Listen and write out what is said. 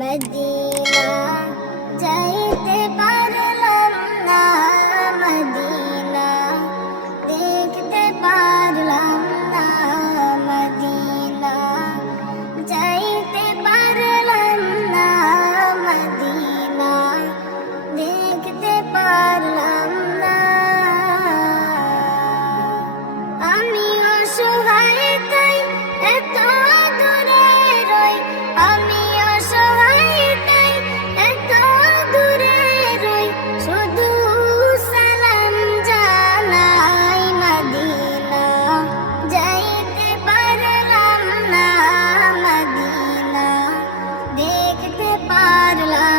Medina যাইতে পারলাম না, মদিনা দেখতে পারলাম না, মদিনা যাইতে পারলাম না, মদিনা দেখতে পারলাম না। আমি অসহায় তাই এত দূরে রই, আমি অসহায় তাই এত দূরে রই, শুধু সালাম জানাই, মদিনা যাইতে পারলাম না, মদিনা দেখতে পারলাম